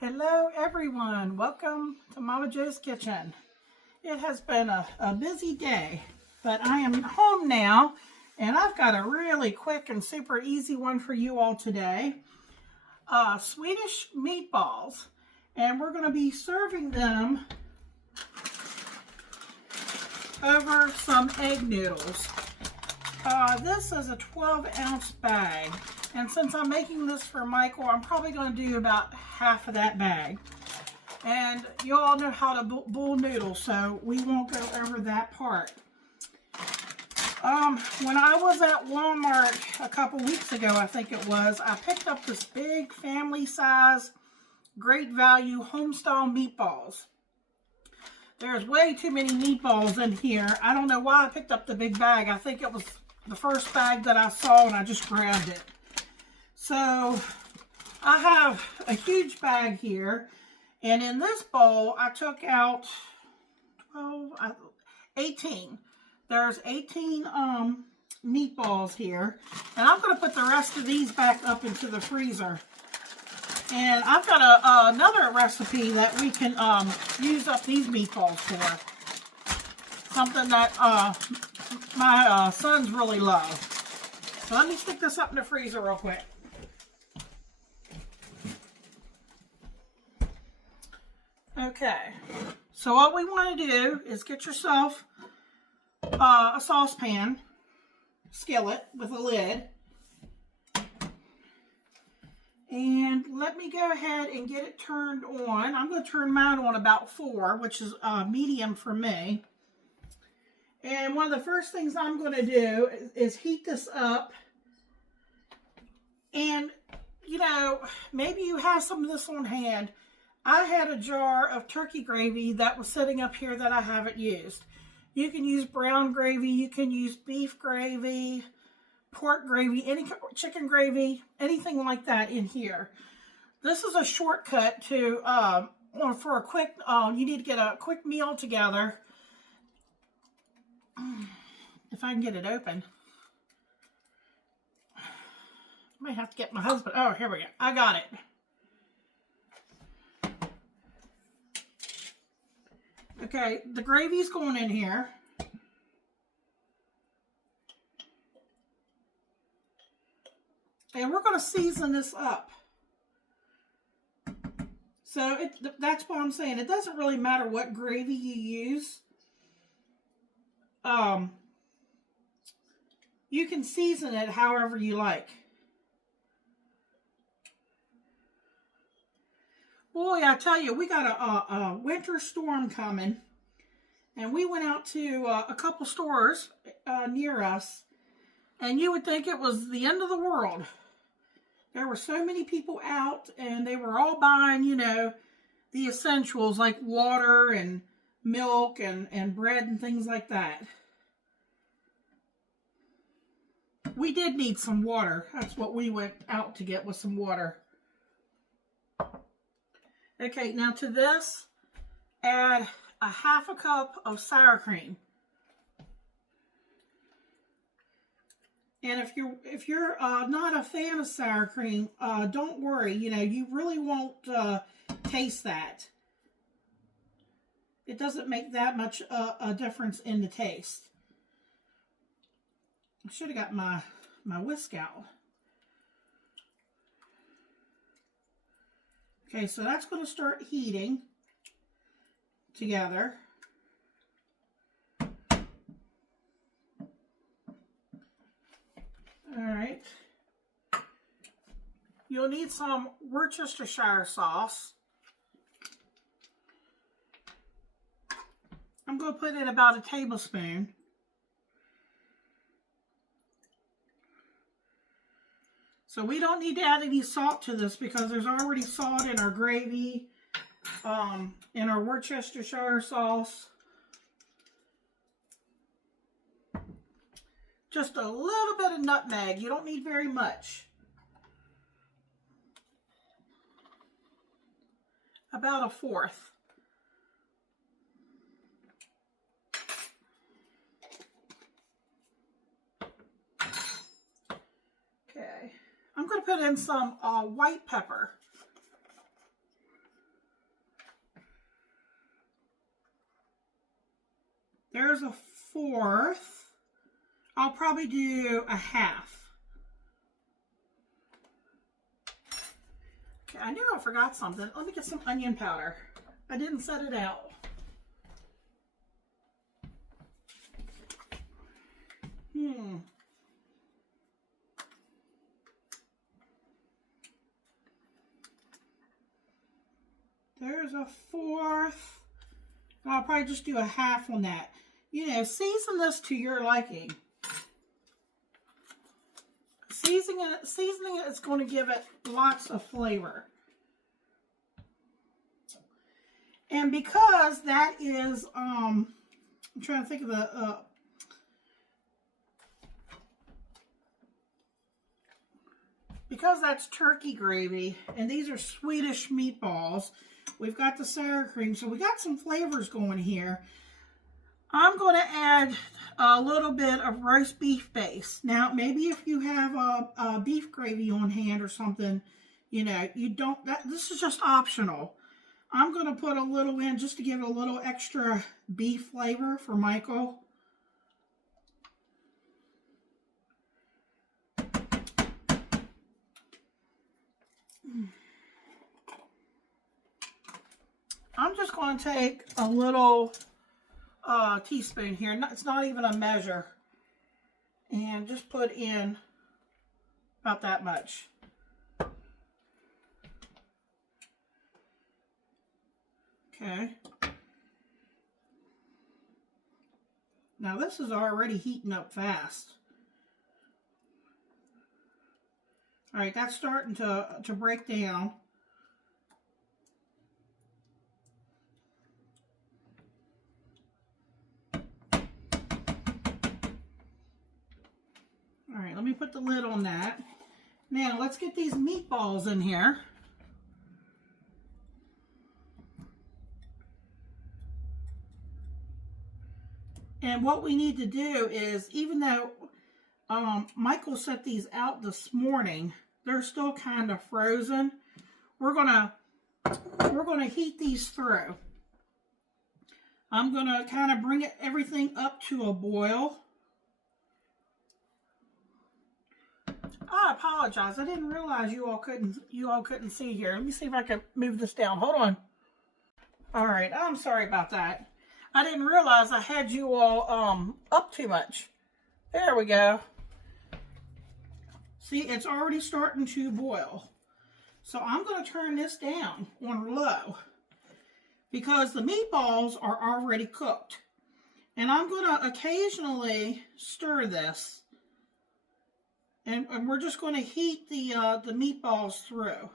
Hello everyone, welcome to Momma Jo's Kitchen. It has been a busy day, but I am home now and I've got a really quick and super easy one for you all today. Swedish meatballs, and we're going to be serving them over some egg noodles. This is a 12-ounce bag. And since I'm making this for Michael, I'm probably going to do about half of that bag. And you all know how to boil noodles, so we won't go over that part. When I was at Walmart a couple weeks ago, I think it was, I picked up this big family size, great value home-style meatballs. There's way too many meatballs in here. I don't know why I picked up the big bag. I think it was the first bag that I saw and I just grabbed it. So I have a huge bag here, and in this bowl I took out 18. There's 18 meatballs here, and I'm going to put the rest of these back up into the freezer. And I've got another recipe that we can use up these meatballs for. Something that my sons really love. So let me stick this up in the freezer real quick. Okay, so what we want to do is get yourself a saucepan, skillet with a lid, and let me go ahead and get it turned on. I'm going to turn mine on about 4, which is medium for me. And one of the first things I'm going to do is heat this up. And, you know, maybe you have some of this on hand. I had a jar of turkey gravy that was sitting up here that I haven't used. You can use brown gravy, you can use beef gravy, pork gravy, any chicken gravy, anything like that in here. This is a shortcut to, for a quick, you need to get a quick meal together. If I can get it open. I might have to get my husband. Oh, here we go. I got it. Okay, the gravy's going in here. And we're going to season this up. So that's what I'm saying. It doesn't really matter what gravy you use. You can season it however you like. Boy, I tell you, we got a winter storm coming, and we went out to a couple stores near us, and you would think it was the end of the world. There were so many people out, and they were all buying, you know, the essentials like water and milk and bread and things like that. We did need some water. That's what we went out to get, was some water. Okay, now to this, add a half a cup of sour cream. And if you're not a fan of sour cream, don't worry. You know, you really won't taste that. It doesn't make that much a difference in the taste. I should have got my whisk out. Okay, so that's going to start heating together. All right. You'll need some Worcestershire sauce. I'm going to put in about a tablespoon. So we don't need to add any salt to this because there's already salt in our gravy, in our Worcestershire sauce. Just a little bit of nutmeg. You don't need very much. About 1/4. Okay. I'm going to put in some white pepper. There's a fourth. I'll probably do a half. Okay, I knew I forgot something. Let me get some onion powder. I didn't set it out. There's a fourth. I'll probably just do a half on that. You know, season this to your liking. Seasoning it is going to give it lots of flavor. And because that is, I'm trying to think of the, because that's turkey gravy, and these are Swedish meatballs, we've got the sour cream, so we got some flavors going here. I'm going to add a little bit of roast beef base. Now, maybe if you have a beef gravy on hand or something, you know, you don't, this is just optional. I'm going to put a little in just to give it a little extra beef flavor for Michael. I'm just going to take a little teaspoon here. It's not even a measure. And just put in about that much. Okay. Now this is already heating up fast. All right, that's starting to break down. All right, let me put the lid on that. Now let's get these meatballs in here. And what we need to do is, even though Michael set these out this morning, they're still kind of frozen. We're gonna heat these through. I'm gonna kind of bring everything up to a boil. I apologize. I didn't realize you all couldn't see here. Let me see if I can move this down. Hold on. All right. I'm sorry about that. I didn't realize I had you all up too much. There we go. See, it's already starting to boil. So I'm going to turn this down on low because the meatballs are already cooked. And I'm going to occasionally stir this. And we're just going to heat the meatballs through.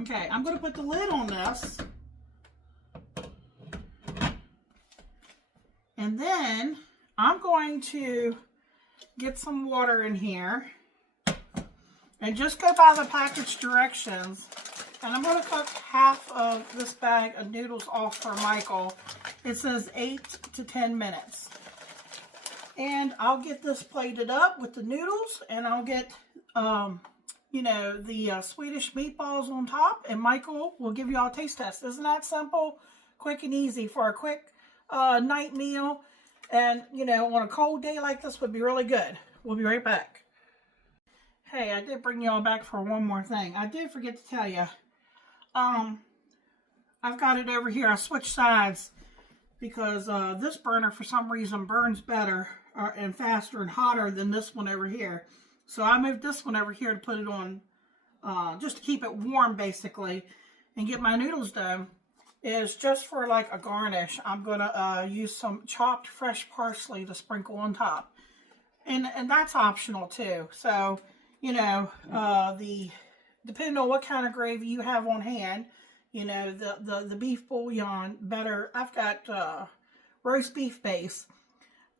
Okay, I'm going to put the lid on this. And then I'm going to get some water in here. And just go by the package directions. And I'm going to cook half of this bag of noodles off for Michael. It says 8 to 10 minutes. And I'll get this plated up with the noodles, and I'll get, you know, the Swedish meatballs on top, and Michael will give you all a taste test. Isn't that simple, quick and easy for a quick night meal? And, you know, on a cold day like this would be really good. We'll be right back. Hey, I did bring you all back for one more thing. I did forget to tell you. I've got it over here. I switched sides because this burner, for some reason, burns better and faster and hotter than this one over here. So I moved this one over here to put it on just to keep it warm, basically, and get my noodles done. Is just for like a garnish. I'm going to use some chopped fresh parsley to sprinkle on top. And that's optional too. So, you know, depending on what kind of gravy you have on hand, you know, the beef bouillon, better. I've got roast beef base.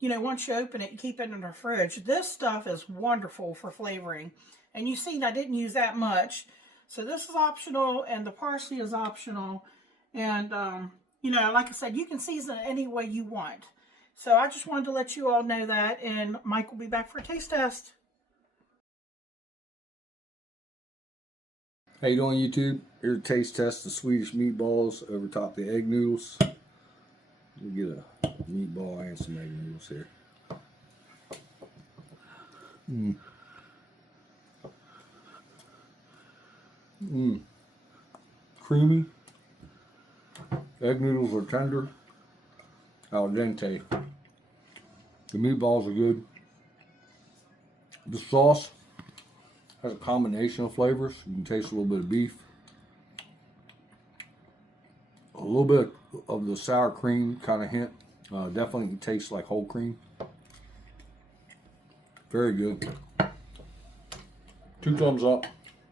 You know, once you open it, you keep it in the fridge. This stuff is wonderful for flavoring. And you see, I didn't use that much. So this is optional, and the parsley is optional. And, you know, like I said, you can season it any way you want. So I just wanted to let you all know that. And Mike will be back for a taste test. How you doing, YouTube? Here to taste test the Swedish meatballs over top the egg noodles. We'll get a meatball and some egg noodles here. Creamy. Egg noodles are tender. Al dente. The meatballs are good. The sauce has a combination of flavors. You can taste a little bit of beef, a little bit of the sour cream kind of hint. Definitely tastes like whole cream. Very good. 2 thumbs up.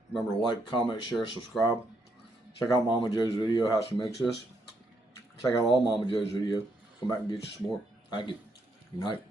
Remember to like, comment, share, subscribe. Check out Momma Jo's video, how she makes this. Check out all Momma Jo's videos. Come back and get you some more. Thank you. Good night.